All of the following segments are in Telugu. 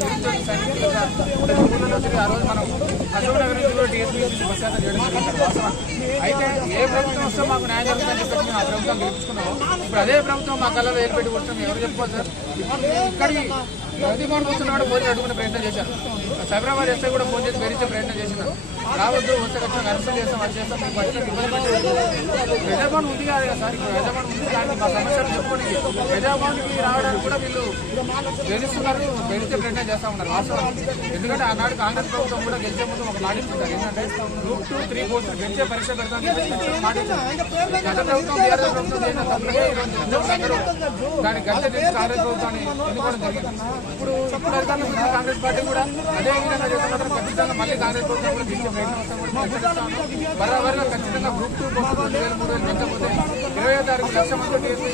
నిరుద్యోగ సైనికులుగా ప్రతి ఊళ్ళో ఆ రోజు మనం అశోక్ నగర్ నుంచి కూడా బస్ యాత్ర చేయడం జరిగింది. అయితే ఏ ప్రభుత్వం వస్తే మాకు న్యాయం జరుగుతుందని చెప్పి మేము ఆ ప్రభుత్వం గెలుచుకున్నాము ఇప్పుడు అదే ప్రభుత్వం మా కళ్ళలో ఏర్పెట్టి పెట్టి ఎవరు చెప్పుకోవాలి సార్? ఇక్కడి ప్రతిభవన్ వస్తున్నాడు పోలీసు అడుగునే ప్రయత్నం చేశారు. సైబరాబాద్ ఎస్ఐ కూడా ఫోన్ చేసి బెదిరించే ప్రయత్నం చేసినారు రావద్దు వస్తే ఖచ్చితంగా అరెస్ట్ చేస్తాం అది చేస్తాం మీకు వచ్చినట్టు ఇబ్బంది పెట్టలేదు ప్రజాభవన్ ఉంది కాదు కదా సార్ ఇప్పుడు ప్రజాభవన్ ఉంది దానికి మా సమస్యలు చెప్పుకొని ప్రజాభవన్కి రావడానికి కూడా వీళ్ళు బెదిరిస్తున్నారు బెదిరించే ప్రయత్నం చేస్తా ఉన్నారు వాస్తవం. ఎందుకంటే ఆనాడు కాంగ్రెస్ ప్రభుత్వం కూడా గెలిచే ముందు ఒక మాట ఇస్తున్నారు ఏంటంటే గ్రూప్ టూ త్రీ పోస్ట్ గెలిచే పరీక్ష పెడతాను దాని కాంగ్రెస్ ప్రభుత్వాన్ని ఎన్నుకోవడం జరిగింది ఇప్పుడు కాంగ్రెస్ పార్టీ కూడా అదే విధంగా చేస్తున్నారు ఖచ్చితంగా మళ్ళీ కాంగ్రెస్ ప్రభుత్వం కూడా కూడా బరాబర్గా ఖచ్చితంగా గ్రూప్ టూ రెండు వేల మూడు వేలు పెంచకపోతే ఇరవై తారీఖు లక్ష మంది టీఎస్పీ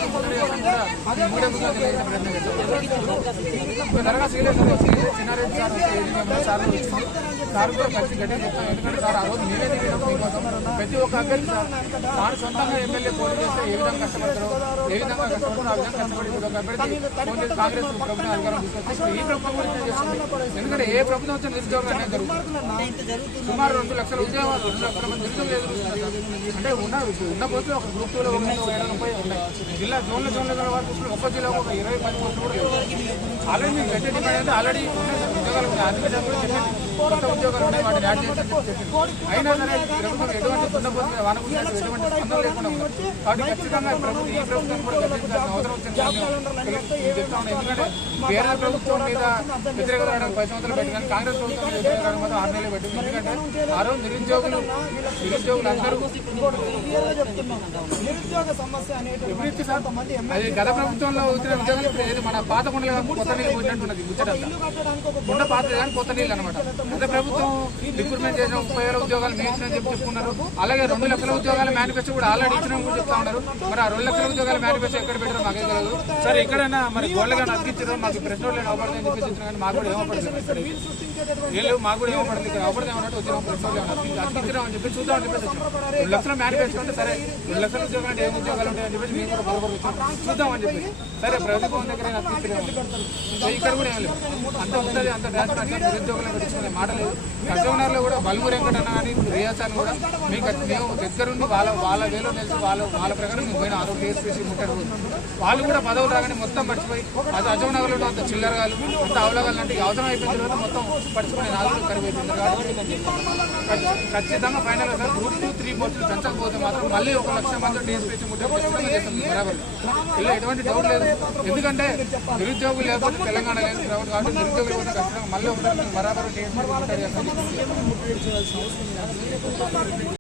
కూడా మూడే ప్రయత్నం త్వరగా సీరియస్ చిన్నారెడ్డి సార్ వచ్చి సార్ వచ్చింది సార్ కూడా కలిసి చెప్తాం ఎందుకంటే సార్ ఆ రోజు నేనే మీకోసం ప్రతి ఒక్క అభ్యర్థి సార్ సార్ సొంతంగా ఎమ్మెల్యే పోటీ చేస్తే ఏ విధంగా కష్టపడతారో ఏ విధంగా కష్టపడతారో ఆ విధంగా కష్టపడి ఒక అభ్యర్థి కాంగ్రెస్ ప్రభుత్వం అధికారం ఈ ప్రభుత్వం కూడా చేస్తుంది. ఎందుకంటే ఏ ప్రభుత్వం వచ్చిన నిరుద్యోగం అనేది జరుగుతుంది. సుమారు రెండు లక్షల ఉద్యోగాలు రెండు లక్షల మంది నిరుద్యోగులు ఎదురుస్తున్నారు అంటే ఉన్న ఉన్న పోస్టులు ఒక గ్రూప్ టూలో ఒక ఒక ముప్పై ఉన్నాయి. జిల్లా జోన్ల జోన్ల వాళ్ళు చూసుకుంటే ఒక్క జిల్లా ఒక ఇరవై పది పోస్టులు కూడా లేవు. ఆల్రెడీ మీకు పెట్టే డిమాండ్ అయితే ఆల్రెడీ ఉద్యోగాలు ఉన్నాయి. ఆర్థిక కొత్త ఉద్యోగాలు ఉన్నాయి. వాటిని యాడ్ చేసి అయినా సరే ప్రభుత్వం ఎటువంటి దున్నపోతుంది వనకు ఎటువంటి స్పందన లేకుండా ఉంది. కాబట్టి ఖచ్చితంగా ప్రభుత్వం ఈ ప్రభుత్వం కూడా గెలిపించాల్సిన అవసరం వచ్చింది చెప్తా ఉన్నాం ఎందుకంటే వేరే ప్రభుత్వం మీద వ్యతిరేకత పది సంవత్సరాలు పెట్టి కానీ కాంగ్రెస్ ప్రభుత్వం మాత్రం ఆరు నెలలు పెట్టింది. ఎందుకంటే ఆ రోజు నిరుద్యోగులు నిరుద్యోగులు అందరూ నిరుద్యోగ సమస్య అనేది అది గత ప్రభుత్వంలో వచ్చిన ఉద్యోగాలు ఇప్పుడు ఏది మన పాత కొండలు కాదు, కొత్త నీళ్ళు పోయినట్టు ఉన్నది కొండ పాత కానీ కొత్త నీళ్ళు అనమాట గత ప్రభుత్వం రిక్రూట్మెంట్ చేసిన ముప్పై వేల ఉద్యోగాలు చెప్పి చెప్పుకున్నారు. అలాగే రెండు లక్షల ఉద్యోగాల మేనిఫెస్టో కూడా ఆల్రెడీ ఇచ్చిన కూడా చెప్తా ఉన్నారు. మరి ఆ రెండు లక్షల ఉద్యోగాల మేనిఫెస్టో ఎక్కడ పెట్టారో మాకే తెలియదు సరే ఎక్కడైనా మరి గోళ్ళగా అతికించారో మాకు ప్రశ్న వాళ్ళు అవపడదని చెప్పేసి కానీ మాకు కూడా ఏమపడుతుంది వీళ్ళు మాకు కూడా ఏమపడుతుంది ఇక్కడ అవపడదే ఉన్నట్టు వచ్చిన వాళ్ళు అతికించడం అని చెప్పి చూద్దాం అని చెప్పేసి రెండు లక్షల మేనిఫెస్టో అంటే సరే రెండు లక్షల ఉద్యోగాలు అంటే ఏం ఉద్యోగాలు ఉంటాయని చెప్పేసి మేము కూడా బలపడి చూద్దాం అని చెప్పి సరే ప్రభుత్వం దగ్గర ఇక్కడ కూడా ఏం లేదు. అంత ఉంటుంది అంత డాన్స్ నిరుద్యోగులను పెట్టించుకునే మాట లేదు. కూడా బల్మూరి వెంకటన్న కానీ రియాసాన్ని కూడా మీకు మేము దగ్గరుండి వాళ్ళ వాళ్ళ వేలో తెలిసి వాళ్ళ వాళ్ళ ప్రకారం మేము పోయిన ఆరోగ్య టీఎస్పీసీ వాళ్ళు కూడా పదవులు రాగానే మొత్తం పడిచిపోయి అది అజవనగర్లో అంత చిల్లరగాలు అంత అవలగాలు అంటే అవసరం అయిపోయిన తర్వాత మొత్తం పడిచిపోయి నాలుగు కరిగిపోయింది కాబట్టి ఖచ్చితంగా final sir group two three పోస్టులు పెంచకపోతే మాత్రం మళ్ళీ ఒక లక్ష మంది టీఎస్పీసీ ముట్టడి బరాబర్. ఇలా ఎటువంటి డౌట్ లేదు. ఎందుకంటే నిరుద్యోగులు లేకపోతే తెలంగాణ లేదు కాబట్టి నిరుద్యోగులు లేకపోతే ఖచ్చితంగా మళ్ళీ ఒకసారి బరాబర్